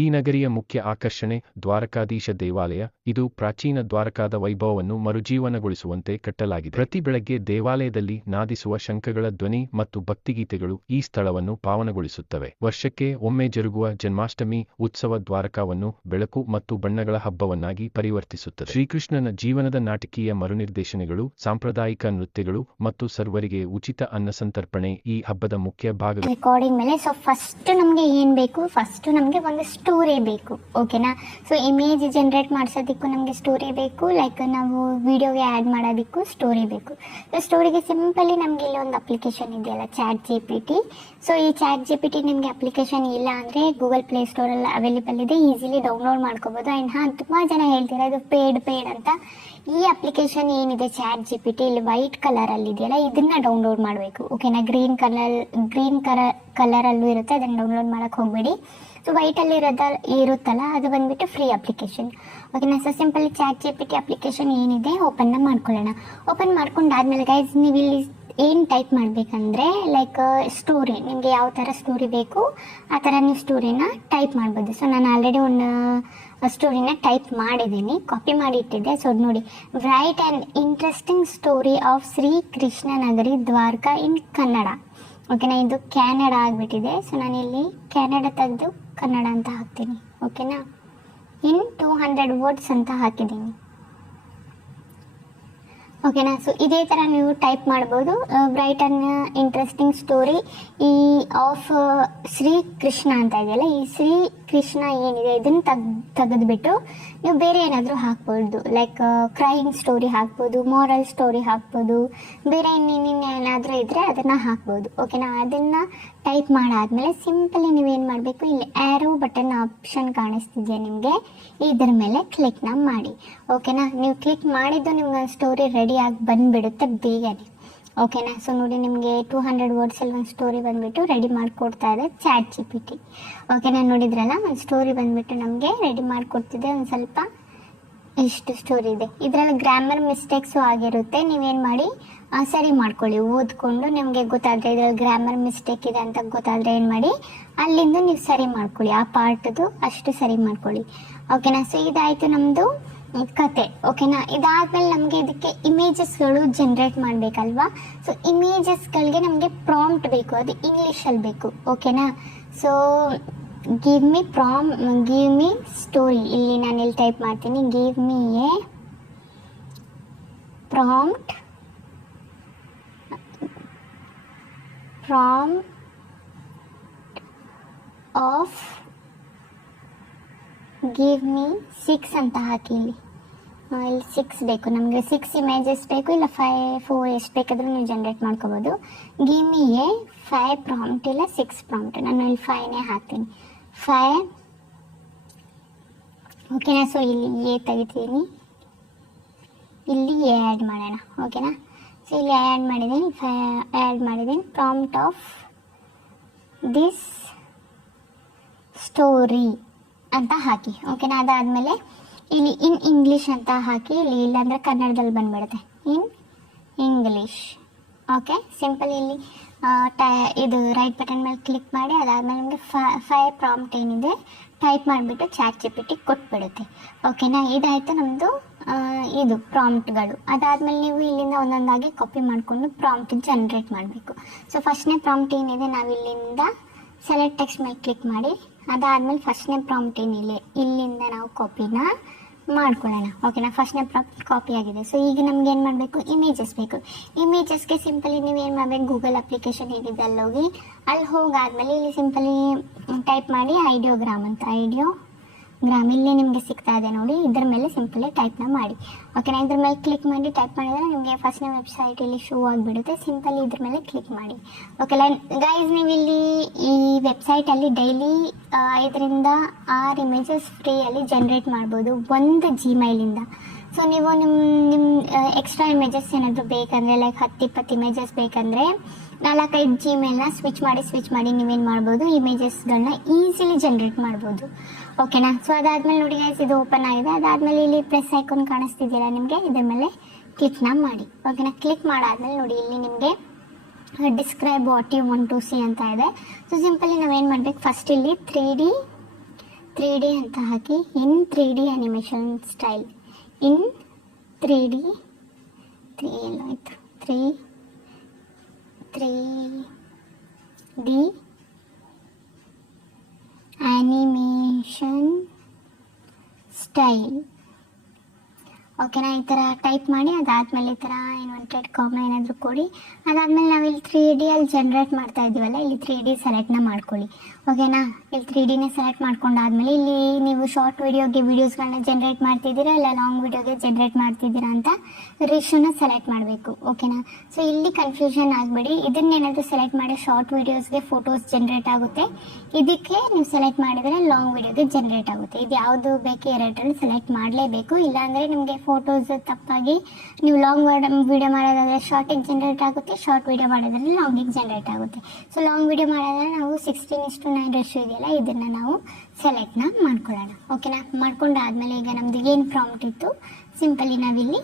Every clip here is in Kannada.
ಈ ನಗರಿಯ ಮುಖ್ಯ ಆಕರ್ಷಣೆ ದ್ವಾರಕಾಧೀಶ ದೇವಾಲಯ. ಇದು ಪ್ರಾಚೀನ ದ್ವಾರಕಾದ ವೈಭವವನ್ನು ಮರುಜೀವನಗೊಳಿಸುವಂತೆ ಕಟ್ಟಲಾಗಿದೆ. ಪ್ರತಿ ಬೆಳಗ್ಗೆ ದೇವಾಲಯದಲ್ಲಿ ನಾದಿಸುವ ಶಂಖಗಳ ಧ್ವನಿ ಮತ್ತು ಭಕ್ತಿಗೀತೆಗಳು ಈ ಸ್ಥಳವನ್ನು ಪಾವನಗೊಳಿಸುತ್ತವೆ. ವರ್ಷಕ್ಕೆ ಒಮ್ಮೆ ಜರುಗುವ ಜನ್ಮಾಷ್ಟಮಿ ಉತ್ಸವ ದ್ವಾರಕಾವನ್ನು ಬೆಳಕು ಮತ್ತು ಬಣ್ಣಗಳ ಹಬ್ಬವನ್ನಾಗಿ ಪರಿವರ್ತಿಸುತ್ತದೆ. ಶ್ರೀಕೃಷ್ಣನ ಜೀವನದ ನಾಟಕೀಯ ಮರುನಿರ್ದೇಶನಗಳು, ಸಾಂಪ್ರದಾಯಿಕ ನೃತ್ಯಗಳು ಮತ್ತು ಸರ್ವರಿಗೆ ಉಚಿತ ಅನ್ನಸಂತರ್ಪಣೆ ಈ ಹಬ್ಬದ ಮುಖ್ಯ ಭಾಗಗಳು. ರೆಕಾರ್ಡಿಂಗ್ ಮೇಲೆ ಫಸ್ಟ್ ನಮಗೆ ಏನು ಬೇಕು, ಫಸ್ಟ್ ನಮಗೆ ಒಂದು ಸ್ಟೋರಿ ಬೇಕು. ಓಕೆನಾ. ಸೊ ಇಮೇಜ್ ಜನರೇಟ್ ಮಾಡಿಸೋದಕ್ಕೂ ನಮಗೆ ಸ್ಟೋರಿ ಬೇಕು, ಲೈಕ್ ನಾವು ವಿಡಿಯೋಗೆ ಆ್ಯಡ್ ಮಾಡೋದಕ್ಕೂ ಸ್ಟೋರಿ ಬೇಕು. ಸೊ ಸ್ಟೋರಿಗೆ ಸಿಂಪಲಿ ನಮಗೆ ಇಲ್ಲಿ ಒಂದು ಅಪ್ಲಿಕೇಶನ್ ಇದೆಯಲ್ಲ, ChatGPT. ಸೊ ಈ ChatGPT ನಿಮಗೆ ಅಪ್ಲಿಕೇಶನ್ ಇಲ್ಲ ಅಂದರೆ ಗೂಗಲ್ ಪ್ಲೇ ಸ್ಟೋರಲ್ಲಿ ಅವೈಲೇಬಲ್ ಇದೆ, ಈಸಿಲಿ ಡೌನ್ಲೋಡ್ ಮಾಡ್ಕೋಬೋದು. ಆ್ಯಂಡ್ ತುಂಬ ಜನ ಹೇಳ್ತೀರಾ ಇದು ಪೇಡ್ ಅಂತ. ಈ ಅಪ್ಲಿಕೇಶನ್ ಏನಿದೆ ChatGPT, ಇಲ್ಲಿ ವೈಟ್ ಕಲರಲ್ಲಿ ಇದೆಯಲ್ಲ, ಇದನ್ನು ಡೌನ್ಲೋಡ್ ಮಾಡಬೇಕು. ಓಕೆನಾ. ಗ್ರೀನ್ ಕಲರಲ್ಲೂ ಇರುತ್ತೆ, ಅದನ್ನು ಡೌನ್ಲೋಡ್ ಮಾಡೋಕ್ಕೆ ಹೋಗಬೇಡಿ. ಸೊ ವೈಟಲ್ಲಿ ಇರುತ್ತಲ್ಲ, ಅದು ಬಂದುಬಿಟ್ಟು ಫ್ರೀ ಅಪ್ಲಿಕೇಶನ್. ಓಕೆನಾ. ಸೊ ಸಿಂಪಲಿ ChatGPT ಅಪ್ಲಿಕೇಶನ್ ಏನಿದೆ ಓಪನ್ನ ಮಾಡ್ಕೊಳ್ಳೋಣ. ಓಪನ್ ಮಾಡ್ಕೊಂಡಾದ್ಮೇಲೆ ಗೈಸ್ ನೀವು ಇಲ್ಲಿ ಏನು ಟೈಪ್ ಮಾಡಬೇಕಂದ್ರೆ, ಲೈಕ್ ಸ್ಟೋರಿ, ನಿಮಗೆ ಯಾವ ಥರ ಸ್ಟೋರಿ ಬೇಕು ಆ ಥರ ನೀವು ಸ್ಟೋರಿನ ಟೈಪ್ ಮಾಡ್ಬೋದು. ಸೊ ನಾನು ಆಲ್ರೆಡಿ ಒಂದು ಸ್ಟೋರಿನ ಟೈಪ್ ಮಾಡಿದ್ದೀನಿ, ಕಾಪಿ ಮಾಡಿ ಇಟ್ಟಿದ್ದೆ. ಸೊ ನೋಡಿ, right and interesting story of Shri Krishna ನಗರಿ ದ್ವಾರಕಾ ಇನ್ ಕನ್ನಡ. ಓಕೆನಾ. ಇದು ಕ್ಯಾನಡ ಆಗಿಬಿಟ್ಟಿದೆ. ಸೊ ನಾನಿಲ್ಲಿ ಕ್ಯಾನಡ ತೆಗೆದು ಕನ್ನಡ ಅಂತ ಹಾಕ್ತೀನಿ. ಓಕೆನಾ. ಇನ್ 200 ವರ್ಡ್ಸ್ ಅಂತ ಹಾಕಿದ್ದೀನಿ. ಓಕೆನಾ. ಸೊ ಇದೇ ಥರ ನೀವು ಟೈಪ್ ಮಾಡ್ಬೋದು. ರೈಟ್ ಆ್ಯಂಡ್ ಇಂಟ್ರೆಸ್ಟಿಂಗ್ ಸ್ಟೋರಿ ಈ ಆಫ್ ಶ್ರೀ ಕೃಷ್ಣ ಅಂತ ಇದೆಯಲ್ಲ, ಈ ಶ್ರೀ ಕೃಷ್ಣ ಏನಿದೆ ಇದನ್ನು ತೆಗೆದುಬಿಟ್ಟು ನೀವು ಬೇರೆ ಏನಾದರೂ ಹಾಕ್ಬೋದು. ಲೈಕ್ ಕ್ರೈಯಿಂಗ್ ಸ್ಟೋರಿ ಹಾಕ್ಬೋದು, ಮಾರಲ್ ಸ್ಟೋರಿ ಹಾಕ್ಬೋದು, ಬೇರೆ ಏನಾದರೂ ಇದ್ದರೆ ಅದನ್ನು ಹಾಕ್ಬೋದು. ಓಕೆನಾ. ಅದನ್ನು ಟೈಪ್ ಮಾಡಾದ್ಮೇಲೆ ಸಿಂಪಲಿ ನೀವೇನು ಮಾಡಬೇಕು, ಇಲ್ಲಿ ಆ್ಯರೋ ಬಟನ್ ಆಪ್ಷನ್ ಕಾಣಿಸ್ತಿದೆಯಾ ನಿಮಗೆ, ಇದರ ಮೇಲೆ ಕ್ಲಿಕ್ನ ಮಾಡಿ. ಓಕೆನಾ. ನೀವು ಕ್ಲಿಕ್ ಮಾಡಿದ್ದು ನಿಮ್ಮ ಸ್ಟೋರಿ ರೆಡಿಯಾಗಿ ಬಂದುಬಿಡುತ್ತೆ ಬೇಗನೆ. ಓಕೆನಾ. ಸೊ ನೋಡಿ, ನಿಮಗೆ 200 ವರ್ಡ್ಸಲ್ಲಿ ಒಂದು ಸ್ಟೋರಿ ಬಂದುಬಿಟ್ಟು ರೆಡಿ ಮಾಡಿಕೊಡ್ತಾ ಇದೆ ChatGPT. ಓಕೆನಾ. ನೋಡಿದ್ರಲ್ಲ, ಒಂದು ಸ್ಟೋರಿ ಬಂದುಬಿಟ್ಟು ನಮಗೆ ರೆಡಿ ಮಾಡಿಕೊಡ್ತಿದೆ. ಒಂದು ಸ್ವಲ್ಪ ಇಷ್ಟು ಸ್ಟೋರಿ ಇದೆ. ಇದರಲ್ಲಿ ಗ್ರಾಮರ್ ಮಿಸ್ಟೇಕ್ಸು ಆಗಿರುತ್ತೆ, ನೀವೇನು ಮಾಡಿ ಸರಿ ಮಾಡ್ಕೊಳ್ಳಿ. ಓದ್ಕೊಂಡು ನಿಮಗೆ ಗೊತ್ತಾದರೆ ಇದರಲ್ಲಿ ಗ್ರಾಮರ್ ಮಿಸ್ಟೇಕ್ ಇದೆ ಅಂತ ಗೊತ್ತಾದರೆ ಏನು ಮಾಡಿ, ಅಲ್ಲಿಂದ ನೀವು ಸರಿ ಮಾಡ್ಕೊಳ್ಳಿ, ಆ ಪಾರ್ಟ್ದು ಅಷ್ಟು ಸರಿ ಮಾಡ್ಕೊಳ್ಳಿ. ಓಕೆನಾ. ಸೊ ಇದಾಯಿತು ನಮ್ಮದು ಕತೆ. ಓಕೆನಾ. ಇದಾದ್ಮೇಲೆ ನಮಗೆ ಇದಕ್ಕೆ ಇಮೇಜಸ್ಗಳು ಜನರೇಟ್ ಮಾಡಬೇಕಲ್ವಾ. ಸೊ ಇಮೇಜಸ್ಗಳಿಗೆ ನಮಗೆ ಪ್ರಾಂಪ್ಟ್ ಬೇಕು, ಅದು ಇಂಗ್ಲೀಷಲ್ಲಿ ಬೇಕು. ಓಕೆನಾ. So give me story. ಇಲ್ಲಿ ನಾನು ಇಲ್ಲಿ ಟೈಪ್ ಮಾಡ್ತೀನಿ, give me a prompt of give me 6 ಅಂತ ಹಾಕಿ. ಇಲ್ಲಿ 6 ಬೇಕು ನಮಗೆ, 6 ಇಮೇಜಸ್ ಬೇಕು, ಇಲ್ಲ 4 ಎಷ್ಟು ಬೇಕಾದರೂ ನೀವು ಜನರೇಟ್ ಮಾಡ್ಕೋಬೋದು. ಗಿವ್ ಮಿ ಎ 5 ಪ್ರಾಂಪ್ಟ್ ಇಲ್ಲ 6 ಪ್ರಾಂಪ್ಟ್. ನಾನು ಇಲ್ಲಿ 5ನೇ ಹಾಕ್ತೀನಿ, 5. ಓಕೆನಾ. ಸೊ ಇಲ್ಲಿ ಎ ತೆಗಿತೀನಿ, ಇಲ್ಲಿ ಎ ಆ್ಯಡ್ ಮಾಡೋಣ. ಓಕೆನಾ. ಸೊ ಇಲ್ಲಿ ಆ್ಯಡ್ ಮಾಡಿದ್ದೀನಿ ಪ್ರಾಂಪ್ಟ್ ಆಫ್ ದಿಸ್ ಸ್ಟೋರಿ ಅಂತ ಹಾಕಿ. ಓಕೆನಾ. ಅದಾದಮೇಲೆ ಇಲ್ಲಿ ಇನ್ ಇಂಗ್ಲೀಷ್ ಅಂತ ಹಾಕಿ, ಇಲ್ಲಿ ಇಲ್ಲಾಂದರೆ ಕನ್ನಡದಲ್ಲಿ ಬಂದುಬಿಡುತ್ತೆ, ಇನ್ ಇಂಗ್ಲೀಷ್. ಓಕೆ. ಸಿಂಪಲ್ ಇಲ್ಲಿ ಇದು ರೈಟ್ ಬಟನ್ ಮೇಲೆ ಕ್ಲಿಕ್ ಮಾಡಿ, ಅದಾದಮೇಲೆ ನಿಮಗೆ 5 ಪ್ರಾಂಪ್ಟ್ ಏನಿದೆ ಟೈಪ್ ಮಾಡಿಬಿಟ್ಟು ChatGPT ಕೊಟ್ಬಿಡುತ್ತೆ. ಓಕೆನಾ. ಇದಾಯಿತು ನಮ್ಮದು ಇದು ಪ್ರಾಂಪ್ಟ್ಗಳು. ಅದಾದಮೇಲೆ ನೀವು ಇಲ್ಲಿಂದ ಒಂದೊಂದಾಗಿ ಕಾಪಿ ಮಾಡಿಕೊಂಡು ಪ್ರಾಂಪ್ಟ್ ಜನರೇಟ್ ಮಾಡಬೇಕು. ಸೊ ಫಸ್ಟ್ನೇ ಪ್ರಾಂಪ್ಟ್ ಏನಿದೆ, ನಾವು ಇಲ್ಲಿಂದ ಸೆಲೆಕ್ಟ್ ಟೆಕ್ಸ್ಟ್ ಮೇಲೆ ಕ್ಲಿಕ್ ಮಾಡಿ, ಅದಾದಮೇಲೆ ಫಸ್ಟ್ನೇ ಪ್ರಾಂಪ್ಟ್ ಏನಿಲ್ಲ ಇಲ್ಲಿಂದ ನಾವು ಕಾಪಿನ ಮಾಡ್ಕೊಳ್ಳೋಣ. ಓಕೆನಾ. ಫಸ್ಟ್ನೇ ಪ್ರಾಂಪ್ಟ್ ಕಾಪಿ ಆಗಿದೆ. ಸೊ ಈಗ ನಮ್ಗೆ ಏನು ಮಾಡಬೇಕು, ಇಮೇಜಸ್ ಬೇಕು. ಇಮೇಜಸ್ಗೆ ಸಿಂಪಲಿ ನೀವು ಏನು ಮಾಡಬೇಕು, ಗೂಗಲ್ ಅಪ್ಲಿಕೇಶನ್ ಏನಿದೆ ಅಲ್ಲಿ ಹೋಗಾದ್ಮೇಲೆ ಇಲ್ಲಿ ಸಿಂಪಲಿ ಟೈಪ್ ಮಾಡಿ ಐಡಿಯೋಗ್ರಾಮ್ ಅಂತ, ಐಡಿಯೋಗ್ರಾಮ್ ಇಲ್ಲಿ ನಿಮಗೆ ಸಿಗ್ತಾ ಇದೆ ನೋಡಿ, ಇದ್ರ ಮೇಲೆ ಸಿಂಪಲಿ ಟೈಪ್ನ ಮಾಡಿ. ಓಕೆನಾ. ಇದ್ರ ಮೇಲೆ ಕ್ಲಿಕ್ ಮಾಡಿ ಟೈಪ್ ಮಾಡಿದ್ರೆ ನಿಮಗೆ ಫಸ್ಟ್ನೇ ವೆಬ್ಸೈಟ್ ಇಲ್ಲಿ ಶೋ ಆಗಿಬಿಡುತ್ತೆ. ಸಿಂಪಲಿ ಇದ್ರ ಮೇಲೆ ಕ್ಲಿಕ್ ಮಾಡಿ. ಓಕೆ ಗೈಸ್, ನೀವು ಇಲ್ಲಿ ಈ ವೆಬ್ಸೈಟಲ್ಲಿ ಡೈಲಿ 5ರಿಂದ 6 ಇಮೇಜಸ್ ಫ್ರೀಯಲ್ಲಿ ಜನರೇಟ್ ಮಾಡ್ಬೋದು ಒಂದು ಜಿಮೇಲಿಂದ. ಸೊ ನೀವು ನಿಮ್ಮ ಎಕ್ಸ್ಟ್ರಾ ಇಮೇಜಸ್ ಏನಾದರೂ ಬೇಕಂದರೆ, ಲೈಕ್ 10-20 ಇಮೇಜಸ್ ಬೇಕಂದರೆ 4-5 ಜಿಮೇಲ್ನ ಸ್ವಿಚ್ ಮಾಡಿ ನೀವೇನು ಮಾಡ್ಬೋದು, ಇಮೇಜಸ್ಗಳನ್ನ ಈಸಿಲಿ ಜನರೇಟ್ ಮಾಡ್ಬೋದು. ಓಕೆನಾ. ಸೊ ಅದಾದಮೇಲೆ ನೋಡಿ ಗೈಸ್, ಇದು ಓಪನ್ ಆಗಿದೆ. ಅದಾದಮೇಲೆ ಇಲ್ಲಿ ಪ್ಲಸ್ ಐಕಾನ್ ಕಾಣಿಸ್ತಿದ್ದೀರಾ ನಿಮಗೆ, ಇದ್ರ ಮೇಲೆ ಕ್ಲಿಕ್ನ ಮಾಡಿ. ಓಕೆನಾ. ಕ್ಲಿಕ್ ಮಾಡಾದ್ಮೇಲೆ ನೋಡಿ ಇಲ್ಲಿ ನಿಮಗೆ describe what you want to see ಅಂತ ಇದೆ. ಸೊ ಸಿಂಪಲಿ ನಾವೇನು ಮಾಡಬೇಕು, ಫಸ್ಟ್ ಇಲ್ಲಿ 3D 3D ಅಂತ ಹಾಕಿ ಇನ್ 3D ಅನಿಮೇಷನ್ ಸ್ಟೈಲ್. ಇನ್ 3D 3D ಆ್ಯನಿಮೇಷನ್ ಸ್ಟೈಲ್. ಓಕೆನಾ, ಈ ಥರ ಟೈಪ್ ಮಾಡಿ ಅದಾದಮೇಲೆ ಈ ಥರ ಇನ್ವರ್ಟೆಡ್ ಕಾಮ ಏನಾದರೂ ಕೊಡಿ. ಅದಾದಮೇಲೆ ನಾವಿಲ್ಲಿ 3D ಅಲ್ಲಿ ಜನ್ರೇಟ್ ಮಾಡ್ತಾ ಇದ್ದೀವಲ್ಲ, ಇಲ್ಲಿ 3D ಸೆಲೆಕ್ಟ್ನ ಮಾಡ್ಕೊಳ್ಳಿ. ಓಕೆನಾ, ಇಲ್ಲಿ 3Dನೇ ಸೆಲೆಕ್ಟ್ ಮಾಡ್ಕೊಂಡಾದ್ಮೇಲೆ ಇಲ್ಲಿ ನೀವು ಶಾರ್ಟ್ ವೀಡಿಯೋಸ್ಗಳನ್ನ ಜನ್ರೇಟ್ ಮಾಡ್ತಿದ್ದೀರಾ ಇಲ್ಲ ಲಾಂಗ್ ವೀಡಿಯೋಗೆ ಜನ್ರೇಟ್ ಮಾಡ್ತಿದ್ದೀರಾ ಅಂತ ರೇಷನ್ನ ಸೆಲೆಕ್ಟ್ ಮಾಡಬೇಕು. ಓಕೆನಾ, ಸೊ ಇಲ್ಲಿ ಕನ್ಫ್ಯೂಷನ್ ಆಗಬೇಡಿ. ಇದನ್ನೇನಾದರೂ ಸೆಲೆಕ್ಟ್ ಮಾಡಿ ಶಾರ್ಟ್ ವೀಡಿಯೋಸ್ಗೆ ಫೋಟೋಸ್ ಜನ್ರೇಟ್ ಆಗುತ್ತೆ, ಇದಕ್ಕೆ ನೀವು ಸೆಲೆಕ್ಟ್ ಮಾಡಿದರೆ ಲಾಂಗ್ ವೀಡಿಯೋಗೆ ಜನ್ರೇಟ್ ಆಗುತ್ತೆ. ಇದು ಯಾವುದು ಬೇಕು ಎರಡರಲ್ಲಿ ಸೆಲೆಕ್ಟ್ ಮಾಡಲೇಬೇಕು, ಇಲ್ಲಾಂದರೆ ನಿಮಗೆ ಫೋಟೋಸ್ ತಪ್ಪಾಗಿ ನೀವು ಲಾಂಗ್ ವೀಡಿಯೋ ಮಾಡೋದಾದರೆ ಶಾರ್ಟಿಗೆ ಜನ್ರೇಟ್ ಆಗುತ್ತೆ, ಶಾರ್ಟ್ ವೀಡಿಯೋ ಮಾಡೋದ್ರಲ್ಲಿ ಲಾಂಗಿಗೆ ಜನ್ರೇಟ್ ಆಗುತ್ತೆ. ಸೊ ಲಾಂಗ್ ವೀಡಿಯೋ ಮಾಡೋದ್ರೆ ನಾವು 16:9 ರೇಷಿಯೋ ಇದೆಯಲ್ಲ, ಇದನ್ನು ನಾವು ಸೆಲೆಕ್ಟ್ನ ಮಾಡ್ಕೊಳ್ಳೋಣ. ಓಕೆನಾ, ಮಾಡ್ಕೊಂಡಾದ್ಮೇಲೆ ಈಗ ನಮ್ಮದು ಏನು ಪ್ರಾಂಪ್ಟ್ ಇತ್ತು ಸಿಂಪಲಿ ನಾವಿಲ್ಲಿ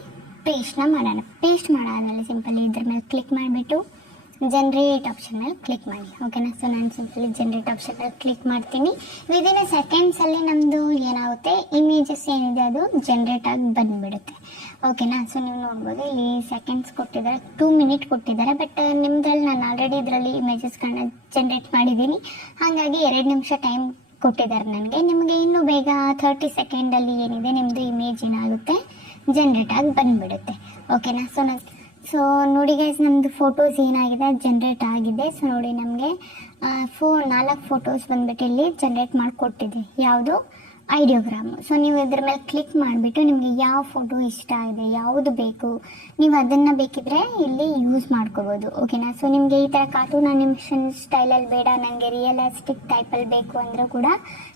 ಪೇಸ್ಟ್ನ ಮಾಡೋಣ. ಪೇಸ್ಟ್ ಮಾಡಾದ್ಮೇಲೆ ಸಿಂಪಲಿ ಇದ್ರ ಮೇಲೆ ಕ್ಲಿಕ್ ಮಾಡಿಬಿಟ್ಟು ಜನ್ರೇಟ್ ಆಪ್ಷನ್ ಮೇಲೆ ಕ್ಲಿಕ್ ಮಾಡಿ. ಓಕೆನಾ, ಸೊ ನಾನು ಸಿಂಪಲಿ ಜನ್ರೇಟ್ ಆಪ್ಷನ್ ಮೇಲೆ ಕ್ಲಿಕ್ ಮಾಡ್ತೀನಿ. ವಿದಿನ್ ಸೆಕೆಂಡ್ಸಲ್ಲಿ ನಮ್ಮದು ಏನಾಗುತ್ತೆ, ಇಮೇಜಸ್ ಏನಿದೆ ಅದು ಜನ್ರೇಟ್ ಆಗಿ ಬಂದುಬಿಡುತ್ತೆ. ಓಕೆನಾ, ಸೊ ನೀವು ನೋಡ್ಬೋದು ಇಲ್ಲಿ ಸೆಕೆಂಡ್ಸ್ ಕೊಟ್ಟಿದ್ದಾರೆ, 2 ಮಿನಿಟ್ ಕೊಟ್ಟಿದ್ದಾರೆ. ಬಟ್ ನಿಮ್ಮದ್ರಲ್ಲಿ ನಾನು ಆಲ್ರೆಡಿ ಇದರಲ್ಲಿ ಇಮೇಜಸ್ಗಳನ್ನ ಜನ್ರೇಟ್ ಮಾಡಿದ್ದೀನಿ, ಹಾಗಾಗಿ 2 ನಿಮಿಷ ಟೈಮ್ ಕೊಟ್ಟಿದ್ದಾರೆ ನನಗೆ. ನಿಮಗೆ ಇನ್ನೂ ಬೇಗ 30 ಸೆಕೆಂಡಲ್ಲಿ ಏನಿದೆ ನಿಮ್ಮದು ಇಮೇಜ್ ಏನಾಗುತ್ತೆ ಜನ್ರೇಟ್ ಆಗಿ ಬಂದುಬಿಡುತ್ತೆ. ಓಕೆನಾ, ಸೊ ನೋಡಿ ಗೈಸ್, ನಮ್ಮದು ಫೋಟೋಸ್ ಏನಾಗಿದೆ ಅದು ಜನ್ರೇಟ್ ಆಗಿದೆ. ಸೊ ನೋಡಿ ನಮಗೆ 4 ಫೋಟೋಸ್ ಬಂದುಬಿಟ್ಟು ಇಲ್ಲಿ ಜನ್ರೇಟ್ ಮಾಡಿಕೊಟ್ಟಿದೆ. ಯಾವುದು ಐಡಿಯೋಗ್ರಾಮು. ಸೊ ನೀವು ಇದ್ರ ಮೇಲೆ ಕ್ಲಿಕ್ ಮಾಡಿಬಿಟ್ಟು ನಿಮಗೆ ಯಾವ ಫೋಟೋ ಇಷ್ಟ ಇದೆ, ಯಾವುದು ಬೇಕು, ನೀವು ಅದನ್ನು ಬೇಕಿದ್ರೆ ಇಲ್ಲಿ ಯೂಸ್ ಮಾಡ್ಕೋಬೋದು. ಓಕೆನಾ, ಸೊ ನಿಮಗೆ ಈ ಥರ ಕಾರ್ಟೂನ್ ಅನಿಮೇಷನ್ ಸ್ಟೈಲಲ್ಲಿ ಬೇಡ, ನನಗೆ ರಿಯಲಿಸ್ಟಿಕ್ ಟೈಪಲ್ಲಿ ಬೇಕು ಅಂದರೂ ಕೂಡ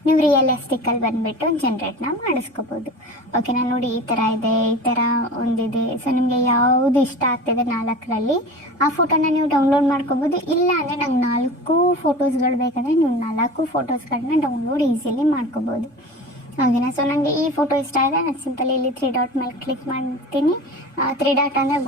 ನೀವು ರಿಯಲಿಸ್ಟಿಕ್ಕಲ್ಲಿ ಬಂದುಬಿಟ್ಟು ಜನ್ರೇಟ್ನ ಮಾಡಿಸ್ಕೋಬೋದು. ಓಕೆನಾ, ನೋಡಿ ಈ ಥರ ಇದೆ, ಈ ಥರ ಒಂದಿದೆ. ಸೊ ನಿಮಗೆ ಯಾವುದು ಇಷ್ಟ ಆಗ್ತಿದೆ 4ರಲ್ಲಿ ಆ ಫೋಟೋನ ನೀವು ಡೌನ್ಲೋಡ್ ಮಾಡ್ಕೋಬೋದು. ಇಲ್ಲ ಅಂದರೆ ನಂಗೆ 4 ಫೋಟೋಸ್ಗಳು ಬೇಕಂದರೆ ನೀವು 4 ಫೋಟೋಸ್ಗಳನ್ನ ಡೌನ್ಲೋಡ್ ಈಸಿಲಿ ಮಾಡ್ಕೋಬೋದು. ಓಕೆನಾ, ಸೊ ನನಗೆ ಈ ಫೋಟೋ ಇಷ್ಟ ಆದರೆ ನಾನು ಸಿಂಪಲಿ ಇಲ್ಲಿ 3 ಡಾಟ್ ಮೇಲೆ ಕ್ಲಿಕ್ ಮಾಡ್ತೀನಿ. 3 ಡಾಟ್ ಅಂದರೆ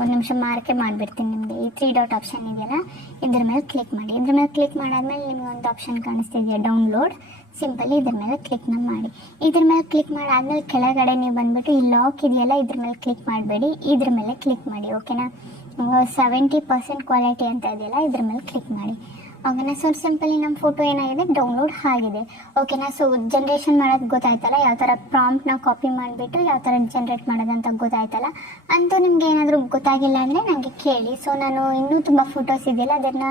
ಒಂದು ನಿಮಿಷ ಮಾರ್ಕೆ ಮಾಡಿಬಿಡ್ತೀನಿ. ನಿಮಗೆ ಈ 3 ಡಾಟ್ ಆಪ್ಷನ್ ಇದೆಯಲ್ಲ, ಇದ್ರ ಮೇಲೆ ಕ್ಲಿಕ್ ಮಾಡಿ. ಇದ್ರ ಮೇಲೆ ಕ್ಲಿಕ್ ಮಾಡಾದ್ಮೇಲೆ ನಿಮಗೆ ಒಂದು ಆಪ್ಷನ್ ಕಾಣಿಸ್ತಿದೆಯಾ ಡೌನ್ಲೋಡ್, ಸಿಂಪಲಿ ಇದ್ರ ಮೇಲೆ ಕ್ಲಿಕ್ನ ಮಾಡಿ. ಇದ್ರ ಮೇಲೆ ಕ್ಲಿಕ್ ಮಾಡಾದ್ಮೇಲೆ ಕೆಳಗಡೆ ನೀವು ಬಂದುಬಿಟ್ಟು ಈ ಲಾಕ್ ಇದೆಯಲ್ಲ, ಇದ್ರ ಮೇಲೆ ಕ್ಲಿಕ್ ಮಾಡಬೇಡಿ, ಇದ್ರ ಮೇಲೆ ಕ್ಲಿಕ್ ಮಾಡಿ. ಓಕೆನಾ, 70% ಕ್ವಾಲಿಟಿ ಅಂತ ಇದೆಯಲ್ಲ, ಇದ್ರ ಮೇಲೆ ಕ್ಲಿಕ್ ಮಾಡಿ. ಓಕೆನಾ, ಸೊ ಸಿಂಪಲಿ ನಮ್ಮ ಫೋಟೋ ಏನಾಗಿದೆ ಡೌನ್ಲೋಡ್ ಆಗಿದೆ. ಓಕೆನಾ, ಸೊ ಜನ್ರೇಷನ್ ಮಾಡೋದು ಗೊತ್ತಾಯ್ತಲ್ಲ, ಯಾವ ಥರ ಪ್ರಾಂಪ್ಟ್ನ ಕಾಪಿ ಮಾಡಿಬಿಟ್ಟು ಯಾವ ಥರ ಜನ್ರೇಟ್ ಮಾಡೋದಂತ ಗೊತ್ತಾಯ್ತಲ್ಲ. ಅಂತೂ ನಿಮ್ಗೆ ಏನಾದರೂ ಗೊತ್ತಾಗಿಲ್ಲ ಅಂದರೆ ನನಗೆ ಕೇಳಿ. ಸೊ ನಾನು ಇನ್ನೂ ತುಂಬ ಫೋಟೋಸ್ ಇದೆಯಲ್ಲ ಅದನ್ನು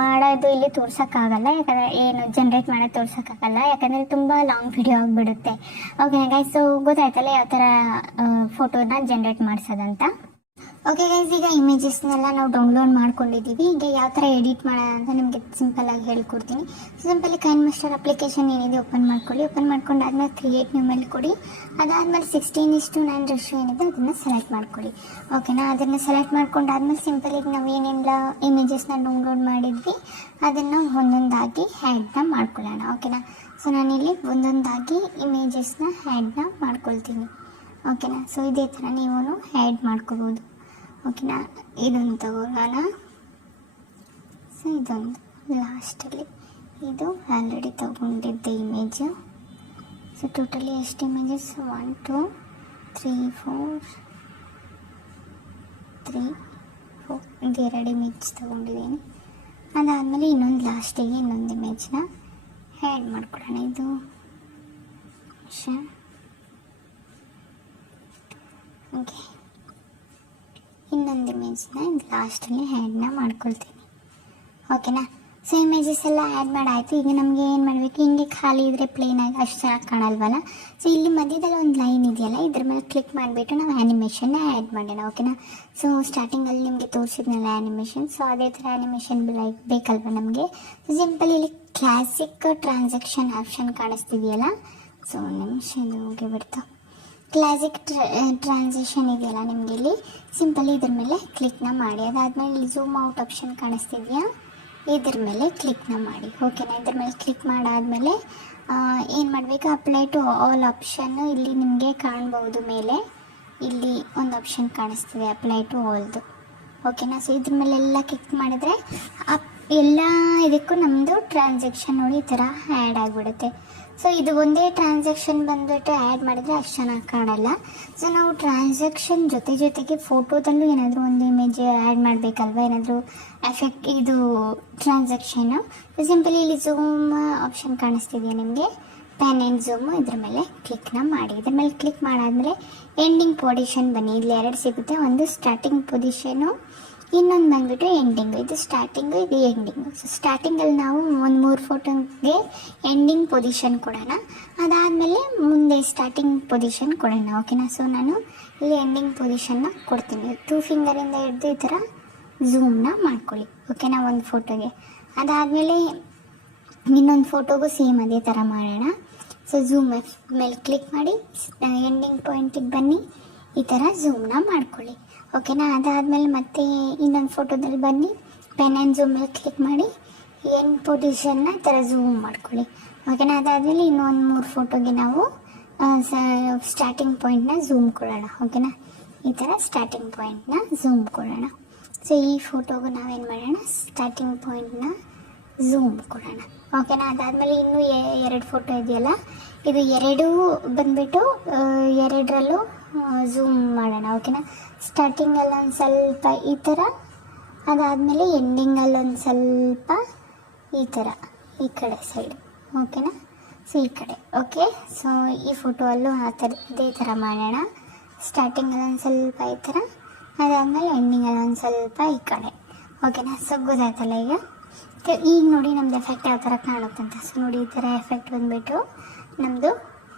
ಮಾಡೋದು ಇಲ್ಲಿ ತೋರ್ಸೋಕ್ಕಾಗಲ್ಲ, ಯಾಕಂದರೆ ಏನು ಜನ್ರೇಟ್ ಮಾಡೋದು ತೋರ್ಸೋಕ್ಕಾಗಲ್ಲ, ಯಾಕಂದರೆ ತುಂಬ ಲಾಂಗ್ ವಿಡಿಯೋ ಆಗಿಬಿಡುತ್ತೆ. ಓಕೆನಾ ಗೈಸ್, ಸೊ ಗೊತ್ತಾಯ್ತಲ್ಲ ಯಾವ ಥರ ಫೋಟೋನ ಜನ್ರೇಟ್ ಮಾಡಿಸೋದಂತ. ಓಕೆ ಗೈಸ್, ಈಗ ಇಮೇಜಸ್ನೆಲ್ಲ ನಾವು ಡೌನ್ಲೋಡ್ ಮಾಡ್ಕೊಂಡಿದ್ದೀವಿ. ಈಗ ಯಾವ ಥರ ಎಡಿಟ್ ಮಾಡೋಣ ಅಂತ ನಿಮಗೆ ಸಿಂಪಲ್ಲಾಗಿ ಹೇಳ್ಕೊಡ್ತೀನಿ. ಸಿಂಪಲಿ ಕೈನ್ಮಾಸ್ಟರ್ ಅಪ್ಲಿಕೇಶನ್ ಏನಿದೆ ಓಪನ್ ಮಾಡ್ಕೊಳ್ಳಿ. ಓಪನ್ ಮಾಡ್ಕೊಂಡಾದ್ಮೇಲೆ ಕ್ರಿಯೇಟ್ ನ್ಯೂ ಮೇಲೆ ಕೊಡಿ. ಅದಾದಮೇಲೆ 16:9 ರೇಷಿಯೋ ಏನಿದೆ ಅದನ್ನು ಸೆಲೆಕ್ಟ್ ಮಾಡ್ಕೊಳ್ಳಿ. ಓಕೆನಾ, ಅದನ್ನು ಸೆಲೆಕ್ಟ್ ಮಾಡ್ಕೊಂಡಾದ್ಮೇಲೆ ಸಿಂಪಲ್ ಈಗ ನಾವು ಏನೆಲ್ಲ ಇಮೇಜಸ್ನ ಡೌನ್ಲೋಡ್ ಮಾಡಿದ್ವಿ ಅದನ್ನು ಒಂದೊಂದಾಗಿ ಹ್ಯಾಡ್ನ ಮಾಡ್ಕೊಳ್ಳೋಣ. ಓಕೆನಾ, ಸೊ ನಾನಿಲ್ಲಿ ಒಂದೊಂದಾಗಿ ಇಮೇಜಸ್ನ ಹ್ಯಾಡ್ನ ಮಾಡ್ಕೊಳ್ತೀನಿ. ಓಕೆನಾ, ಸೊ ಇದೇ ಥರ ನೀವು ಹ್ಯಾಡ್ ಮಾಡ್ಕೋಬೋದು. ಓಕೆನಾ, ಇದೊಂದು ತಗೊಳ್ಳೋಣ. ಸೊ ಇದೊಂದು ಲಾಸ್ಟಲ್ಲಿ ಇದು ಆಲ್ರೆಡಿ ತಗೊಂಡಿದ್ದೆ ಇಮೇಜು. ಸೊ ಟೋಟಲಿ ಎಷ್ಟು ಇಮೇಜಸ್ 1 2 3 4 2 ಇಮೇಜ್ ತೊಗೊಂಡಿದ್ದೀನಿ. ಅದಾದಮೇಲೆ ಇನ್ನೊಂದು ಲಾಸ್ಟಿಗೆ ಇನ್ನೊಂದು ಇಮೇಜ್ನ ಹ್ಯಾಡ್ ಮಾಡ್ಕೊಳ್ಳೋಣ. ಇದು ಓಕೆ, ಇನ್ನೊಂದು ಇಮೇಜ್ನ ಲಾಸ್ಟಲ್ಲಿ ಹ್ಯಾಡ್ನ ಮಾಡ್ಕೊಳ್ತೀನಿ. ಓಕೆನಾ, ಸೊ ಇಮೇಜಸ್ ಎಲ್ಲ ಆ್ಯಡ್ ಮಾಡಾಯಿತು. ಈಗ ನಮಗೆ ಏನು ಮಾಡಬೇಕು, ಹಿಂಗೆ ಖಾಲಿ ಇದ್ದರೆ ಪ್ಲೇನಾಗಿ ಅಷ್ಟು ಚೆನ್ನಾಗಿ ಕಾಣಲ್ವಲ್ಲ. ಸೊ ಇಲ್ಲಿ ಮಧ್ಯದಲ್ಲಿ ಒಂದು ಲೈನ್ ಇದೆಯಲ್ಲ, ಇದ್ರ ಮೇಲೆ ಕ್ಲಿಕ್ ಮಾಡಿಬಿಟ್ಟು ನಾವು ಆ್ಯನಿಮೇಷನ್ನ ಆ್ಯಡ್ ಮಾಡೋಣ. ಓಕೆನಾ, ಸೊ ಸ್ಟಾರ್ಟಿಂಗಲ್ಲಿ ನಿಮಗೆ ತೋರಿಸಿದ್ನಲ್ಲ ಆ್ಯನಿಮೇಷನ್, ಸೊ ಅದೇ ಥರ ಆ್ಯನಿಮೇಷನ್ ಬೇಕಲ್ವ ನಮಗೆ. ಸಿಂಪಲ್ ಇಲ್ಲಿ ಕ್ಲಾಸಿಕ್ ಟ್ರಾನ್ಸಾಕ್ಷನ್ ಆಪ್ಷನ್ ಕಾಣಿಸ್ತಿದೆಯಲ್ಲ, ಸೊ ಒಂದು ನಿಮಿಷ ಇದು ಹೋಗಿಬಿಡ್ತಾ. ಕ್ಲಾಸಿಕ್ ಟ್ರಾನ್ಸಿಷನ್ ಇದೆಯಲ್ಲ ನಿಮಗೆ ಇಲ್ಲಿ, ಸಿಂಪಲಿ ಇದ್ರ ಮೇಲೆ ಕ್ಲಿಕ್ನ ಮಾಡಿ. ಅದಾದಮೇಲೆ ಇಲ್ಲಿ ಝೂಮ್ ಔಟ್ ಆಪ್ಷನ್ ಕಾಣಿಸ್ತಿದೆಯಾ, ಇದ್ರ ಮೇಲೆ ಕ್ಲಿಕ್ನ ಮಾಡಿ. ಓಕೆನಾ, ಇದ್ರ ಮೇಲೆ ಕ್ಲಿಕ್ ಮಾಡಾದಮೇಲೆ ಏನು ಮಾಡಬೇಕು, ಅಪ್ಲೈ ಟು ಆಲ್ ಆಪ್ಷನ್ನು ಇಲ್ಲಿ ನಿಮಗೆ ಕಾಣ್ಬೋದು. ಮೇಲೆ ಇಲ್ಲಿ ಒಂದು ಆಪ್ಷನ್ ಕಾಣಿಸ್ತಿದೆ ಅಪ್ಲೈ ಟು ಆಲ್ದು. ಓಕೆನಾ, ಸೊ ಇದ್ರ ಮೇಲೆಲ್ಲ ಕ್ಲಿಕ್ ಮಾಡಿದರೆ ಎಲ್ಲ ಇದಕ್ಕೂ ನಮ್ಮದು ಟ್ರಾನ್ಸಾಕ್ಷನ್ ನೋಡಿ ಈ ಥರ ಆ್ಯಡ್ ಆಗಿಬಿಡುತ್ತೆ. ಸೊ ಇದು ಒಂದೇ ಟ್ರಾನ್ಸಾಕ್ಷನ್ ಬಂದುಬಿಟ್ಟು ಆ್ಯಡ್ ಮಾಡಿದರೆ ಅಷ್ಟು ಚೆನ್ನಾಗಿ ಕಾಣಲ್ಲ. ಸೊ ನಾವು ಟ್ರಾನ್ಸಾಕ್ಷನ್ ಜೊತೆಗೆ ಫೋಟೋದಲ್ಲೂ ಏನಾದರೂ ಒಂದು ಇಮೇಜ್ ಆ್ಯಡ್ ಮಾಡಬೇಕಲ್ವ, ಏನಾದರೂ ಎಫೆಕ್ಟ್ ಇದು ಟ್ರಾನ್ಸಾಕ್ಷನ್ನು. ಸಿಂಪಲಿ ಇಲ್ಲಿ ಝೂಮ್ ಆಪ್ಷನ್ ಕಾಣಿಸ್ತಿದೆಯಾ ನಿಮಗೆ, ಪ್ಯಾನ್ ಆ್ಯಂಡ್ ಝೂಮು, ಇದ್ರ ಮೇಲೆ ಕ್ಲಿಕ್ನ ಮಾಡಿ. ಇದ್ರ ಮೇಲೆ ಕ್ಲಿಕ್ ಮಾಡಾದ್ಮೇಲೆ ಎಂಡಿಂಗ್ ಪೊಸಿಷನ್ ಬನ್ನಿ. ಇಲ್ಲಿ 2 ಸಿಗುತ್ತೆ, ಒಂದು ಸ್ಟಾರ್ಟಿಂಗ್ ಪೊಸಿಷನು, ಇನ್ನೊಂದು ಬಂದುಬಿಟ್ಟು ಎಂಡಿಂಗು. ಇದು ಸ್ಟಾರ್ಟಿಂಗು, ಇದು ಎಂಡಿಂಗು. ಸೊ ಸ್ಟಾರ್ಟಿಂಗಲ್ಲಿ ನಾವು ಒಂದು 3 ಫೋಟೋಗೆ ಎಂಡಿಂಗ್ ಪೊಸಿಷನ್ ಕೊಡೋಣ, ಅದಾದಮೇಲೆ ಮುಂದೆ ಸ್ಟಾರ್ಟಿಂಗ್ ಪೊಸಿಷನ್ ಕೊಡೋಣ. ಓಕೆನಾ. ಸೊ ನಾನು ಇಲ್ಲಿ ಎಂಡಿಂಗ್ ಪೊಸಿಷನ್ನ ಕೊಡ್ತೀನಿ. 2 ಫಿಂಗರಿಂದ ಹಿಡಿದು ಈ ಥರ ಝೂಮ್ನ ಮಾಡ್ಕೊಳ್ಳಿ. ಓಕೆನಾ, ಒಂದು ಫೋಟೋಗೆ. ಅದಾದಮೇಲೆ ಇನ್ನೊಂದು ಫೋಟೋಗೂ ಸೇಮ್ ಅದೇ ಥರ ಮಾಡೋಣ. ಸೊ ಝೂಮ್ ಮೇಲೆ ಕ್ಲಿಕ್ ಮಾಡಿ ಎಂಡಿಂಗ್ ಪಾಯಿಂಟಿಗೆ ಬನ್ನಿ, ಈ ಥರ ಝೂಮ್ನ ಮಾಡ್ಕೊಳ್ಳಿ. ಓಕೆನಾ. ಅದಾದಮೇಲೆ ಮತ್ತೆ ಇನ್ನೊಂದು ಫೋಟೋದಲ್ಲಿ ಬನ್ನಿ, ಪೆನ್ ಆ್ಯಂಡ್ ಝೂಮ್ ಮೇಲೆ ಕ್ಲಿಕ್ ಮಾಡಿ ಎಂಡ್ ಪೊಸಿಷನ್ನ ಈ ಥರ ಝೂಮ್ ಮಾಡ್ಕೊಳ್ಳಿ. ಓಕೆನಾ. ಅದಾದಮೇಲೆ ಇನ್ನೊಂದು 3 ಫೋಟೋಗೆ ನಾವು ಸ್ಟಾರ್ಟಿಂಗ್ ಪಾಯಿಂಟ್ನ ಝೂಮ್ ಕೊಡೋಣ. ಓಕೆನಾ, ಈ ಥರ ಸ್ಟಾರ್ಟಿಂಗ್ ಪಾಯಿಂಟ್ನ ಝೂಮ್ ಕೊಡೋಣ. ಸೊ ಈ ಫೋಟೋಗೂ ನಾವೇನು ಮಾಡೋಣ, ಸ್ಟಾರ್ಟಿಂಗ್ ಪಾಯಿಂಟ್ನ ಝೂಮ್ ಕೊಡೋಣ. ಓಕೆನಾ. ಅದಾದಮೇಲೆ ಇನ್ನೂ 2 ಫೋಟೋ ಇದೆಯಲ್ಲ, ಇದು 2 ಬಂದುಬಿಟ್ಟು 2ರಲ್ಲೂ ಝೂಮ್ ಮಾಡೋಣ. ಓಕೆನಾ. ಸ್ಟಾರ್ಟಿಂಗಲ್ಲಿ ಒಂದು ಸ್ವಲ್ಪ ಈ ಥರ, ಅದಾದಮೇಲೆ ಎಂಡಿಂಗಲ್ಲಿ ಒಂದು ಸ್ವಲ್ಪ ಈ ಥರ ಈ ಕಡೆ ಸೈಡ್. ಓಕೆನಾ. ಸೊ ಈ ಕಡೆ. ಓಕೆ. ಸೊ ಈ ಫೋಟೋ ಅಲ್ಲೂ ಆ ಥರ ಇದೇ ಥರ ಮಾಡೋಣ. ಸ್ಟಾರ್ಟಿಂಗಲ್ಲಿ ಒಂದು ಸ್ವಲ್ಪ ಈ ಥರ, ಅದಾದಮೇಲೆ ಎಂಡಿಂಗಲ್ಲಿ ಒಂದು ಸ್ವಲ್ಪ ಈ ಕಡೆ. ಓಕೆನಾ. ಸೊ ಗೊತ್ತಾಯ್ತಲ್ಲ ಈಗ. ಈಗ ನೋಡಿ ನಮ್ಮದು ಎಫೆಕ್ಟ್ ಯಾವ ಥರ ಕಾಣುತ್ತೆ ಅಂತ. ಸೊ ನೋಡಿ ಈ ಥರ ಎಫೆಕ್ಟ್ ಬಂದುಬಿಟ್ಟು ನಮ್ಮದು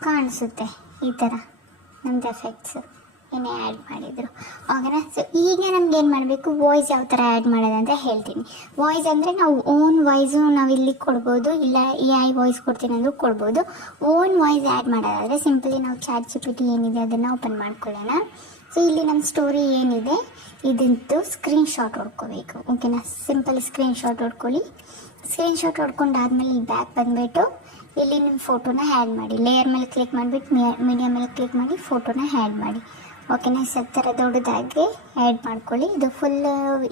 ಕಾಣಿಸುತ್ತೆ, ಈ ಥರ ನಮ್ಮದು ಎಫೆಕ್ಟ್ಸು ಏನೇ ಆ್ಯಡ್ ಮಾಡಿದರು. ಓಕೆನಾ. ಸೊ ಈಗ ನಮ್ಗೆ ಏನು ಮಾಡಬೇಕು, ವಾಯ್ಸ್ ಯಾವ ಥರ ಆ್ಯಡ್ ಮಾಡೋದು ಅಂತ ಹೇಳ್ತೀನಿ. ವಾಯ್ಸ್ ಅಂದರೆ ನಾವು ಓನ್ ವಾಯ್ಸು ನಾವು ಇಲ್ಲಿ ಕೊಡ್ಬೋದು, ಇಲ್ಲ AI ವಾಯ್ಸ್ ಕೊಡ್ತೀನಿ ಅಂದರೂ ಕೊಡ್ಬೋದು. ಓನ್ ವಾಯ್ಸ್ ಆ್ಯಡ್ ಮಾಡೋದಾದರೆ ಸಿಂಪಲಿ ನಾವು ChatGPT ಏನಿದೆ ಅದನ್ನು ಓಪನ್ ಮಾಡ್ಕೊಳ್ಳೋಣ. ಸೊ ಇಲ್ಲಿ ನಮ್ಮ ಸ್ಟೋರಿ ಏನಿದೆ ಇದಂತೂ ಸ್ಕ್ರೀನ್ಶಾಟ್ ಹೊಡ್ಕೋಬೇಕು. ಓಕೆನಾ. ಸಿಂಪಲ್ ಸ್ಕ್ರೀನ್ಶಾಟ್ ಹೊಡ್ಕೊಳ್ಳಿ. ಸ್ಕ್ರೀನ್ಶಾಟ್ ಹೊಡ್ಕೊಂಡಾದ್ಮೇಲೆ ಇಲ್ಲಿ ಬ್ಯಾಕ್ ಬಂದುಬಿಟ್ಟು ಇಲ್ಲಿ ನಿಮ್ಮ ಫೋಟೋನ ಆ್ಯಡ್ ಮಾಡಿ. ಲೇಯರ್ ಮೇಲೆ ಕ್ಲಿಕ್ ಮಾಡಿಬಿಟ್ಟು ಮೀಡಿಯಾ ಮೇಲೆ ಕ್ಲಿಕ್ ಮಾಡಿ ಫೋಟೋನ ಆ್ಯಡ್ ಮಾಡಿ. ಓಕೆನಾ. ಥರ ದೊಡ್ಡದಾಗಿ ಆ್ಯಡ್ ಮಾಡ್ಕೊಳ್ಳಿ. ಇದು ಫುಲ್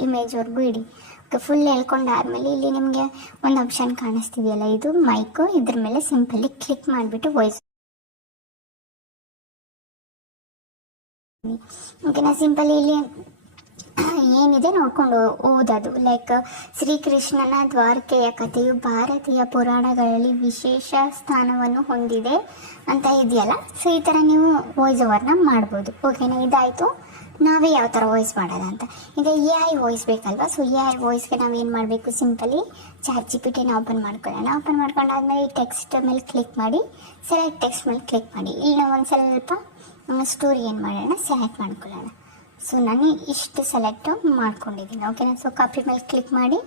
ಇಮೇಜ್ವರೆಗೂ ಇಡಿ. ಓಕೆ. ಫುಲ್ ಹೇಳ್ಕೊಂಡಾದ್ಮೇಲೆ ಇಲ್ಲಿ ನಿಮಗೆ ಒಂದು ಆಪ್ಷನ್ ಕಾಣಿಸ್ತಿದೆಯಲ್ಲ, ಇದು ಮೈಕು. ಇದ್ರ ಮೇಲೆ ಸಿಂಪಲಿ ಕ್ಲಿಕ್ ಮಾಡಿಬಿಟ್ಟು ವಾಯ್ಸ್. ಓಕೆನಾ. ಸಿಂಪಲಿ ಇಲ್ಲಿ ಏನಿದೆ ನೋಡ್ಕೊಂಡು ಓದೋದು. ಲೈಕ್ ಶ್ರೀಕೃಷ್ಣನ ದ್ವಾರಕೆಯ ಕಥೆಯು ಭಾರತೀಯ ಪುರಾಣಗಳಲ್ಲಿ ವಿಶೇಷ ಸ್ಥಾನವನ್ನು ಹೊಂದಿದೆ ಅಂತ ಇದೆಯಲ್ಲ. ಸೊ ಈ ಥರ ನೀವು ವಾಯ್ಸ್ ಓವರ್ನ ಮಾಡ್ಬೋದು. ಓಕೆನಾ. ಇದಾಯಿತು. ನಾವೇ ಯಾವ ಥರ ವಾಯ್ಸ್ ಮಾಡೋದಂತ. ಈಗ AI ವಾಯ್ಸ್ ಬೇಕಲ್ವಾ. ಸೊ AI ವಾಯ್ಸ್ಗೆ ನಾವೇನು ಮಾಡಬೇಕು, ಸಿಂಪಲಿ ChatGPTನ ಓಪನ್ ಮಾಡ್ಕೊಳ್ಳೋಣ. ಓಪನ್ ಮಾಡ್ಕೊಂಡಾದ್ಮೇಲೆ ಈ ಟೆಕ್ಸ್ಟ್ ಮೇಲೆ ಕ್ಲಿಕ್ ಮಾಡಿ, ಸೆಲೆಕ್ಟ್ ಟೆಕ್ಸ್ಟ್ ಮೇಲೆ ಕ್ಲಿಕ್ ಮಾಡಿ. ಇಲ್ಲಿ ನಾವು ಒಂದು ಸ್ವಲ್ಪ ಸ್ಟೋರಿ ಏನು ಮಾಡೋಣ, ಸೆಲೆಕ್ಟ್ ಮಾಡ್ಕೊಳ್ಳೋಣ. ಸೊ ನಾನು ಇಷ್ಟು ಸೆಲೆಕ್ಟ್ ಮಾಡ್ಕೊಂಡಿದ್ದೀನಿ. ಓಕೆನಾ. ಸೊ ಕಾಪಿ ಮೇಲೆ ಕ್ಲಿಕ್ ಮಾಡಿ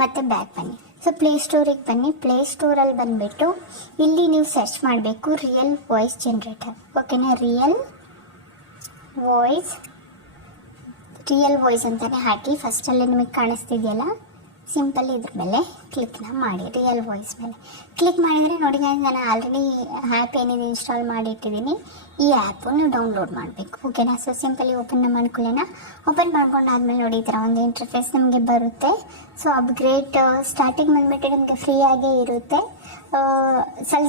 ಮತ್ತೆ ಬ್ಯಾಕ್ ಬನ್ನಿ. ಸೊ ಪ್ಲೇಸ್ಟೋರಿಗೆ ಬನ್ನಿ. ಪ್ಲೇಸ್ಟೋರಲ್ಲಿ ಬಂದುಬಿಟ್ಟು ಇಲ್ಲಿ ನೀವು ಸರ್ಚ್ ಮಾಡಬೇಕು ರಿಯಲ್ ವಾಯ್ಸ್ ಜನ್ರೇಟರ್. ಓಕೆನಾ. ರಿಯಲ್ ವಾಯ್ಸ್ ಅಂತಲೇ ಹಾಕಿ. ಫಸ್ಟಲ್ಲೇ ನಿಮಗೆ ಕಾಣಿಸ್ತಿದೆಯಲ್ಲ, ಸಿಂಪಲ್ ಇದ್ರ ಮೇಲೆ ಕ್ಲಿಕ್ನ ಮಾಡಿ. ರಿಯಲ್ ವಾಯ್ಸ್ ಮೇಲೆ ಕ್ಲಿಕ್ ಮಾಡಿದರೆ ನೋಡಿ, ನಾನು ಆಲ್ರೆಡಿ ಆ್ಯಪ್ ಏನಿದೆ ಇನ್ಸ್ಟಾಲ್ ಮಾಡಿಟ್ಟಿದ್ದೀನಿ. ಈ ಆ್ಯಪು ನೀವು ಡೌನ್ಲೋಡ್ ಮಾಡಬೇಕು. ಓಕೆನಾ. ಸೊ ಸಿಂಪಲಿ ಓಪನ್ನ ಮಾಡ್ಕೊಳ್ಳೋಣ. ಓಪನ್ ಮಾಡ್ಕೊಂಡಾದ್ಮೇಲೆ ನೋಡಿ ಈ ಥರ ಒಂದು ಇಂಟರ್ಫೇಸ್ ನಮಗೆ ಬರುತ್ತೆ. ಸೊ ಅಪ್ಗ್ರೇಡ್ ಸ್ಟಾರ್ಟಿಂಗ್ ಬಂದುಬಿಟ್ಟು ನಿಮಗೆ ಫ್ರೀಯಾಗೇ ಇರುತ್ತೆ.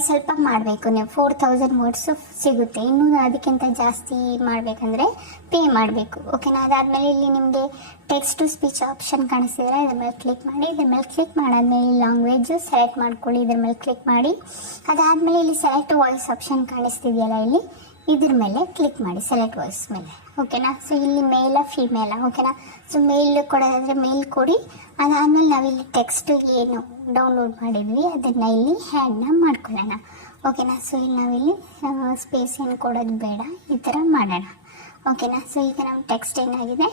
ಸ್ವಲ್ಪ ಮಾಡಬೇಕು ನೀವು. 4000 ವರ್ಡ್ಸು ಸಿಗುತ್ತೆ. ಇನ್ನೂ ಅದಕ್ಕಿಂತ ಜಾಸ್ತಿ ಮಾಡಬೇಕಂದ್ರೆ ಪೇ ಮಾಡಬೇಕು. ಓಕೆನಾ. ಅದಾದಮೇಲೆ ಇಲ್ಲಿ ನಿಮಗೆ ಟೆಕ್ಸ್ಟ್ ಟು ಸ್ಪೀಚ್ ಆಪ್ಷನ್ ಕಾಣಿಸ್ತಿದ್ರೆ ಇದ್ರ ಮೇಲೆ ಕ್ಲಿಕ್ ಮಾಡಿ. ಇದ್ರ ಮೇಲೆ ಕ್ಲಿಕ್ ಮಾಡಾದ್ಮೇಲೆ ಇಲ್ಲಿ ಲ್ಯಾಂಗ್ವೇಜು ಸೆಲೆಕ್ಟ್ ಮಾಡ್ಕೊಳ್ಳಿ. ಇದ್ರ ಮೇಲೆ ಕ್ಲಿಕ್ ಮಾಡಿ. ಅದಾದಮೇಲೆ ಇಲ್ಲಿ ಸೆಲೆಕ್ಟ್ ವಾಯ್ಸ್ ಆಪ್ಷನ್ ಕಾಣಿಸ್ತಿದೆಯಲ್ಲ, ಇಲ್ಲಿ ಇದ್ರ ಮೇಲೆ ಕ್ಲಿಕ್ ಮಾಡಿ, ಸೆಲೆಕ್ಟ್ ವಾಯ್ಸ್ ಮೇಲೆ. ಓಕೆನಾ. ಸೊ ಇಲ್ಲಿ ಮೇಲ ಫಿಮೇಲ. ಓಕೆನಾ. ಸೊ ಮೇಲ್ ಕೊಡೋದಾದರೆ ಮೇಲ್ ಕೊಡಿ. ಅದಾದಮೇಲೆ ನಾವಿಲ್ಲಿ ಟೆಕ್ಸ್ಟ್ ಏನು ಡೌನ್ಲೋಡ್ ಮಾಡಿದ್ವಿ ಅದನ್ನು ಇಲ್ಲಿ ಹ್ಯಾಡ್ನ ಮಾಡ್ಕೊಳ್ಳೋಣ. ಓಕೆನಾ. ಸೊ ಇಲ್ಲಿ ನಾವಿಲ್ಲಿ ಸ್ಪೇಸ್ ಏನು ಕೊಡೋದು ಬೇಡ, ಈ ಥರ ಮಾಡೋಣ. ಓಕೆನಾ. ಸೊ ಈಗ ನಮ್ಮ ಟೆಕ್ಸ್ಟ್ ಏನಾಗಿದೆ,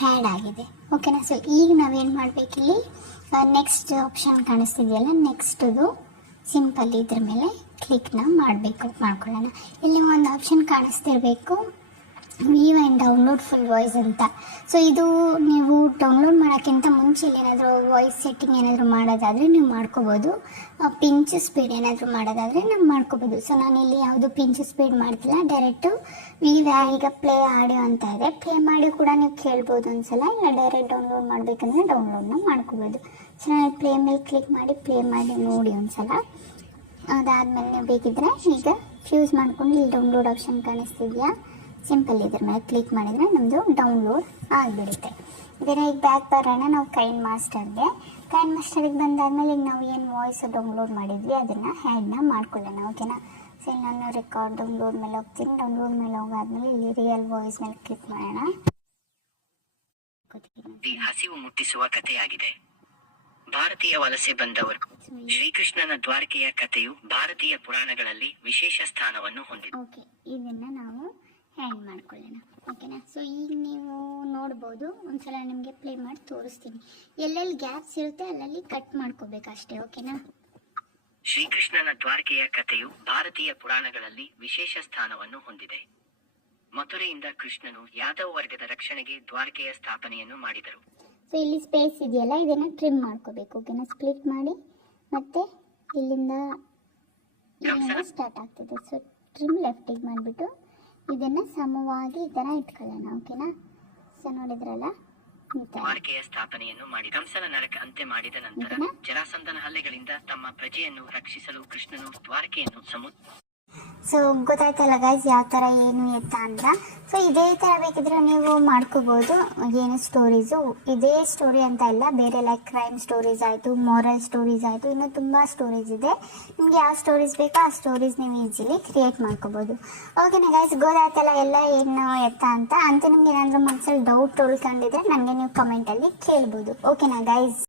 ಹ್ಯಾಡ್ ಆಗಿದೆ. ಓಕೆನಾ. ಸೊ ಈಗ ನಾವೇನು ಮಾಡಬೇಕಿಲ್ಲಿ, ನೆಕ್ಸ್ಟ್ ಆಪ್ಷನ್ ಕಾಣಿಸ್ತಿದೆಯಲ್ಲ, ನೆಕ್ಸ್ಟದು ಸಿಂಪಲ್ ಇದ್ರ ಮೇಲೆ ಕ್ಲಿಕ್ನ ಮಾಡ್ಕೊಳ್ಳೋಣ. ಇಲ್ಲಿ ಒಂದು ಆಪ್ಷನ್ ಕಾಣಿಸ್ತಿರಬೇಕು, view and download full voice ಅಂತ. ಸೊ ಇದು ನೀವು ಡೌನ್ಲೋಡ್ ಮಾಡೋಕ್ಕಿಂತ ಮುಂಚೆ ಏನಾದರೂ ವಾಯ್ಸ್ ಸೆಟ್ಟಿಂಗ್ ಏನಾದರೂ ಮಾಡೋದಾದರೆ ನೀವು ಮಾಡ್ಕೋಬೋದು. ಪಿಂಚ್ ಸ್ಪೀಡ್ ಏನಾದರೂ ಮಾಡೋದಾದರೆ ನಾವು ಮಾಡ್ಕೋಬೋದು. ಸೊ ನಾನಿಲ್ಲಿ ಯಾವುದು ಪಿಂಚ್ ಸ್ಪೀಡ್ ಮಾಡ್ತಿಲ್ಲ, ಡೈರೆಕ್ಟು ಈಗ ಪ್ಲೇ ಆಡಿಯೋ ಅಂತ ಇದೆ, ಪ್ಲೇ ಮಾಡಿ ಕೂಡ ನೀವು ಕೇಳ್ಬೋದು ಒಂದ್ಸಲ. ಇಲ್ಲ ಡೈರೆಕ್ಟ್ ಡೌನ್ಲೋಡ್ ಮಾಡಬೇಕಂದ್ರೆ ಡೌನ್ಲೋಡ್ನ ಮಾಡ್ಕೋಬೋದು. ಚೆನ್ನಾಗಿ ಪ್ಲೇ ಮೇಲೆ ಕ್ಲಿಕ್ ಮಾಡಿ ಪ್ಲೇ ಮಾಡಿ ನೋಡಿ ಒಂದ್ಸಲ. ಅದಾದಮೇಲೆ ನೀವು ಬೇಕಿದ್ರೆ ಈಗ ಫ್ಯೂಸ್ ಮಾಡ್ಕೊಂಡು ಇಲ್ಲಿ ಡೌನ್ಲೋಡ್ ಆಪ್ಷನ್ ಕಾಣಿಸ್ತಿದೆಯಾ, ಸಿಂಪಲ್ ಇದ್ರ ಮೇಲೆ ಕ್ಲಿಕ್ ಮಾಡಿದರೆ ನಮ್ಮದು ಡೌನ್ಲೋಡ್ ಆಗಿಬಿಡುತ್ತೆ. ಇದನ್ನು ಈಗ ಬ್ಯಾಕ್ ಬರೋಣ ನಾವು ಕೈನ್ ಮಾಸ್ಟರಿಗೆ ಬಂದಾದ್ಮೇಲೆ ಈಗ ನಾವು ಏನು ವಾಯ್ಸ್ ಡೌನ್ಲೋಡ್ ಮಾಡಿದ್ವಿ ಅದನ್ನು ಹ್ಯಾಡ್ನ ಮಾಡ್ಕೊಳ್ಳೋಣ. ಓಕೆನಾ. ಸೊ ನಾನು ರೆಕಾರ್ಡ್ ಡೌನ್ಲೋಡ್ ಮೇಲೆ ಹೋಗ್ತೀನಿ. ಡೌನ್ಲೋಡ್ ಮೇಲೆ ಹೋಗಾದ್ಮೇಲೆ ಇಲ್ಲಿ ರಿಯಲ್ ವಾಯ್ಸ್ ಮೇಲೆ ಕ್ಲಿಕ್ ಮಾಡೋಣ. ಹಸಿವು ಮುಟ್ಟಿಸುವ ಕಥೆಯಾಗಿದೆ. ಭಾರತೀಯ ವಲಸೆ ಬಂದವರು. ಶ್ರೀಕೃಷ್ಣನ ದ್ವಾರಕೆಯ ಕಥೆಯು ಭಾರತೀಯ ಪುರಾಣಗಳಲ್ಲಿ ವಿಶೇಷ ಸ್ಥಾನವನ್ನು ಹೊಂದಿದೆ. ಓಕೆ, ಇದನ್ನ ನಾವು ಹ್ಯಾಂಡ್ ಮಾಡ್ಕೊಳ್ಳೋಣ. ಓಕೆನಾ. ಸೊ ಈಗ ನೀವು ನೋಡ್ಬೋದು, ಒಂದ್ಸಲ ನಿಮಗೆ ಪ್ಲೇ ಮಾಡಿ ತೋರಿಸ್ತೀನಿ. ಎಲ್ಲೆಲ್ಲಿ ಗ್ಯಾಪ್ಸ್ ಇರುತ್ತೆ ಅಲ್ಲಲ್ಲಿ ಕಟ್ ಮಾಡ್ಕೋಬೇಕು ಅಷ್ಟೇ. ಓಕೆನಾ. ಶ್ರೀಕೃಷ್ಣನ ದ್ವಾರಕೆಯ ಕಥೆಯು ಭಾರತೀಯ ಪುರಾಣಗಳಲ್ಲಿ ವಿಶೇಷ ಸ್ಥಾನವನ್ನು ಹೊಂದಿದೆ. ಮಥುರೆಯಿಂದ ಕೃಷ್ಣನು ಯಾದವ ವರ್ಗದ ರಕ್ಷಣೆಗೆ ದ್ವಾರಕೆಯ ಸ್ಥಾಪನೆಯನ್ನು ಮಾಡಿದರು. ಸೊ ಇಲ್ಲಿ ಸ್ಪೇಸ್ ಇದೆಯಲ್ಲ, ಇದನ್ನ ಟ್ರಿಮ್ ಮಾಡ್ಕೋಬೇಕು. ಓಕೆನಾ. ಸ್ಪ್ಲಿಟ್ ಮಾಡಿ ಮತ್ತೆ ಇಲ್ಲಿಂದ ಸ್ಟಾರ್ಟ್ ಆಗ್ತದೆ. ಸೊ ಟ್ರಿಮ್ ಲೆಫ್ಟಿಗೆ ಮಾಡಿಬಿಟ್ಟು ಇದನ್ನ ಸಮವಾಗಿ ಈ ತರ ಇಟ್ಕೊಳ್ಳೋಣ. ಓಕೆನಾ. ಸೊ ನೋಡಿದ್ರಲ್ಲ, ದ್ವಾರಕೆಯ ಸ್ಥಾಪನೆಯನ್ನು ಮಾಡಿ ಕಂಸನ ನರಕ ಅಂತ್ಯ ಮಾಡಿದ ನಂತರ ಜರಾಸಂಧನ ಹಲ್ಲೆಗಳಿಂದ ತಮ್ಮ ಪ್ರಜೆಯನ್ನು ರಕ್ಷಿಸಲು ಕೃಷ್ಣನು ದ್ವಾರಕೆಯನ್ನು ಸೊ ಗೊತ್ತಾಯ್ತಲ್ಲ ಗೈಸ್, ಯಾವ ಥರ ಏನು ಎತ್ತ ಅಂತ. ಸೊ ಇದೇ ಥರ ಬೇಕಿದ್ರೆ ನೀವು ಮಾಡ್ಕೋಬೋದು. ಏನು ಸ್ಟೋರೀಸು, ಇದೇ ಸ್ಟೋರಿ ಅಂತ ಇಲ್ಲ, ಬೇರೆ ಲೈಕ್ ಕ್ರೈಮ್ ಸ್ಟೋರೀಸ್ ಆಯಿತು, ಮಾರಲ್ ಸ್ಟೋರೀಸ್ ಆಯಿತು, ಇನ್ನೂ ತುಂಬ ಸ್ಟೋರೀಸ್ ಇದೆ. ನಿಮ್ಗೆ ಯಾವ ಸ್ಟೋರೀಸ್ ಬೇಕೋ ಆ ಸ್ಟೋರೀಸ್ ನೀವು ಈಸಿಲಿ ಕ್ರಿಯೇಟ್ ಮಾಡ್ಕೋಬೋದು. ಓಕೆನಾ ಗೈಸ್, ಗೊತ್ತಾಯ್ತಲ್ಲ ಎಲ್ಲ ಏನು ಎತ್ತ ಅಂತ. ನಿಮ್ಗೆ ಏನಾದರೂ ಮನಸ್ಸಲ್ಲಿ ಡೌಟ್ ಉಳ್ಕೊಂಡಿದ್ರೆ ನನಗೆ ನೀವು ಕಮೆಂಟಲ್ಲಿ ಕೇಳ್ಬೋದು. ಓಕೆನಾ ಗೈಸ್.